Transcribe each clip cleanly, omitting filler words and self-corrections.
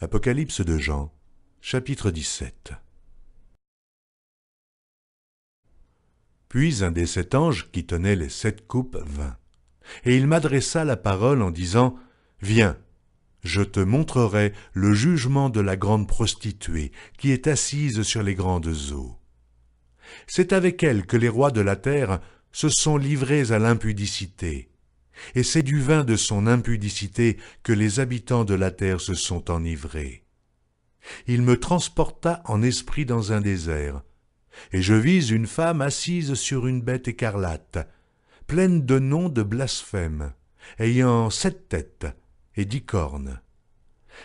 Apocalypse de Jean, chapitre 17. Puis un des 7 anges qui tenait les 7 coupes vint, et il m'adressa la parole en disant « Viens, je te montrerai le jugement de la grande prostituée qui est assise sur les grandes eaux. C'est avec elle que les rois de la terre se sont livrés à l'impudicité, et c'est du vin de son impudicité que les habitants de la terre se sont enivrés. Il me transporta en esprit dans un désert, et je vis une femme assise sur une bête écarlate, pleine de noms de blasphème, ayant 7 têtes et 10 cornes.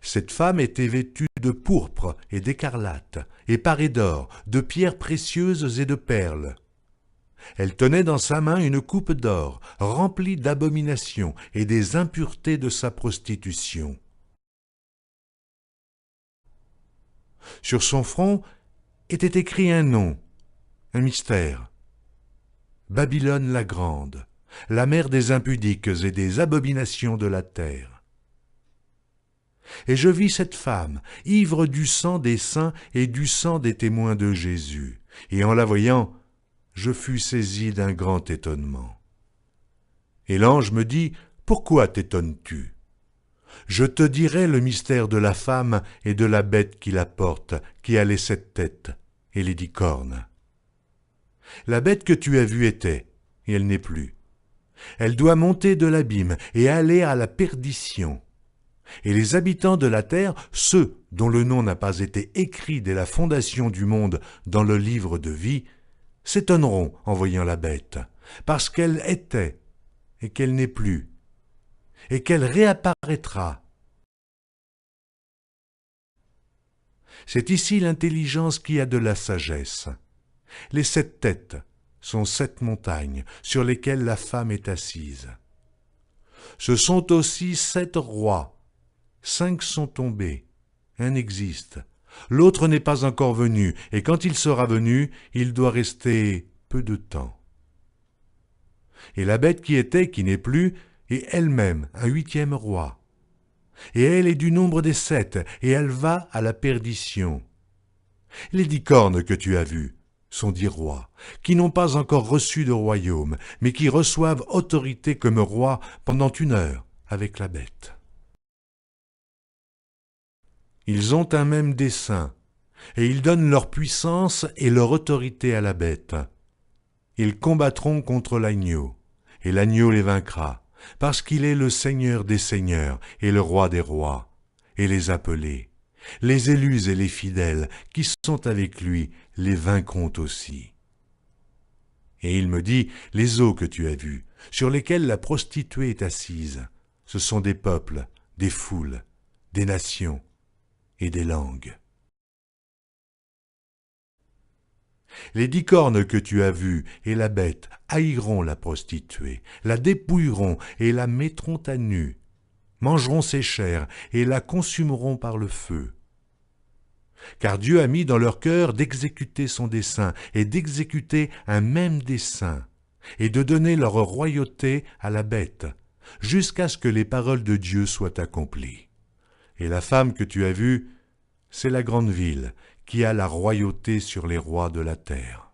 Cette femme était vêtue de pourpre et d'écarlate, et parée d'or, de pierres précieuses et de perles. Elle tenait dans sa main une coupe d'or, remplie d'abominations et des impuretés de sa prostitution. Sur son front était écrit un nom, un mystère. Babylone la grande, la mère des impudiques et des abominations de la terre. Et je vis cette femme, ivre du sang des saints et du sang des témoins de Jésus. Et en la voyant, je fus saisi d'un grand étonnement. Et l'ange me dit, « Pourquoi t'étonnes-tu ? Je te dirai le mystère de la femme et de la bête qui la porte, qui a les 7 têtes et les 10 cornes. La bête que tu as vue était, et elle n'est plus. Elle doit monter de l'abîme et aller à la perdition. Et les habitants de la terre, ceux dont le nom n'a pas été écrit dès la fondation du monde dans le livre de vie, s'étonneront en voyant la bête, parce qu'elle était et qu'elle n'est plus, et qu'elle réapparaîtra. C'est ici l'intelligence qui a de la sagesse. Les 7 têtes sont 7 montagnes sur lesquelles la femme est assise. Ce sont aussi 7 rois. 5 sont tombés, un existe, l'autre n'est pas encore venu, et quand il sera venu, il doit rester peu de temps. Et la bête qui était, qui n'est plus, est elle-même un 8e roi. Et elle est du nombre des 7, et elle va à la perdition. Les 10 cornes que tu as vues sont 10 rois, qui n'ont pas encore reçu de royaume, mais qui reçoivent autorité comme rois pendant 1 heure avec la bête. Ils ont un même dessein, et ils donnent leur puissance et leur autorité à la bête. Ils combattront contre l'agneau, et l'agneau les vaincra, parce qu'il est le Seigneur des seigneurs et le Roi des rois, et les appelés, les élus et les fidèles qui sont avec lui les vaincront aussi. Et il me dit, les eaux que tu as vues, sur lesquelles la prostituée est assise, ce sont des peuples, des foules, des nations, et des langues. Les 10 cornes que tu as vues et la bête haïront la prostituée, la dépouilleront et la mettront à nu, mangeront ses chairs et la consumeront par le feu. Car Dieu a mis dans leur cœur d'exécuter son dessein et d'exécuter un même dessein, et de donner leur royauté à la bête, jusqu'à ce que les paroles de Dieu soient accomplies. Et la femme que tu as vue, c'est la grande ville qui a la royauté sur les rois de la terre.